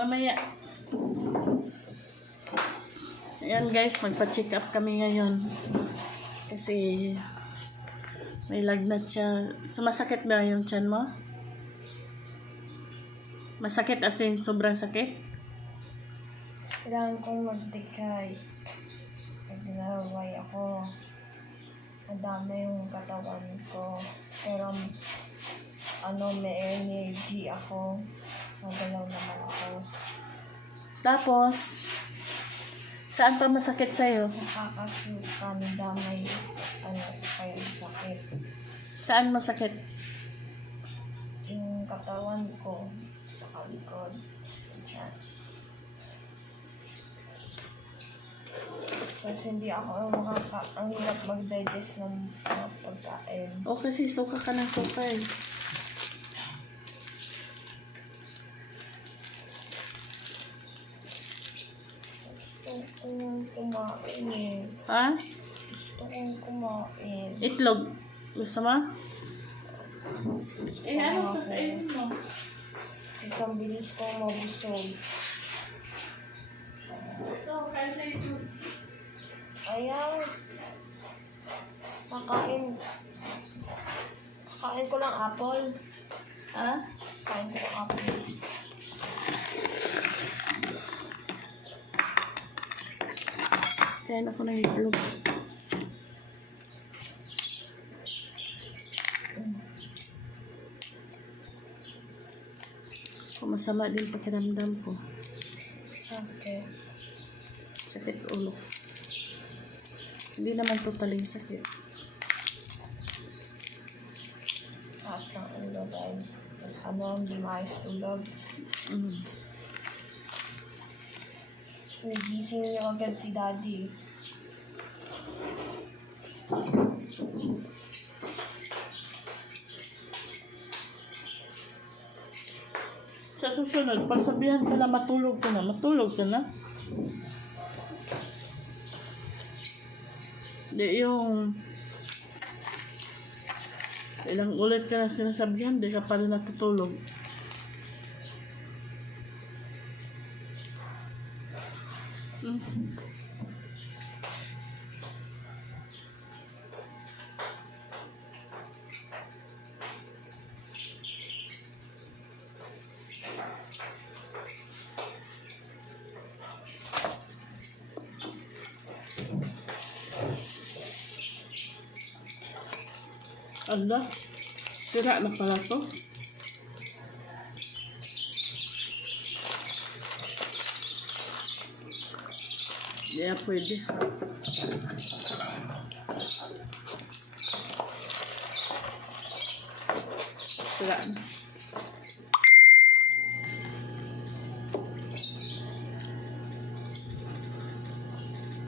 Mamaya. Ayan guys, magpa-check up kami ngayon. Kasi may lagnat siya. Sumasakit ba yung tiyan mo? Masakit as in sobrang sakit? Kailangan kong magtikay. Naglalaway ako. Madami yung katawan ko. Pero may energy ako. Magalaw naman ako. Tapos, saan pa masakit sa'yo? Sa kakasukan, damay, kaya sakit. Saan masakit? Yung katawan ko, sa kalikod, sa tiyan. Kasi hindi ako ang hirap mag-digest ng mga pagkain. O kasi suka ka ng suka eh. Gusto kong kumain eh. Ha? Gusto kong kumain. Itlog. Gusto mo? Eh, ano sa kainin mo? Isang bilis ko mabusog. So, kain na itlog. Ayaw. Kakain ko lang apple. Ha? Kain ko lang apple. Kain ako ng itlog. Masama din pakiramdam ko. Okay. Sakit ulo. Hindi naman totaling sakit. Taas ng ulo dahil hindi maayos tulog. Nagising niyo agad si Daddy. Sa susunod, pag sabihan ka na matulog ka na, matulog ka na. Di yung ilang ulit ka na sinasabihan, di ka pa rin natutulog. Ala, sira na pala to. Kaya pwede. Sira na.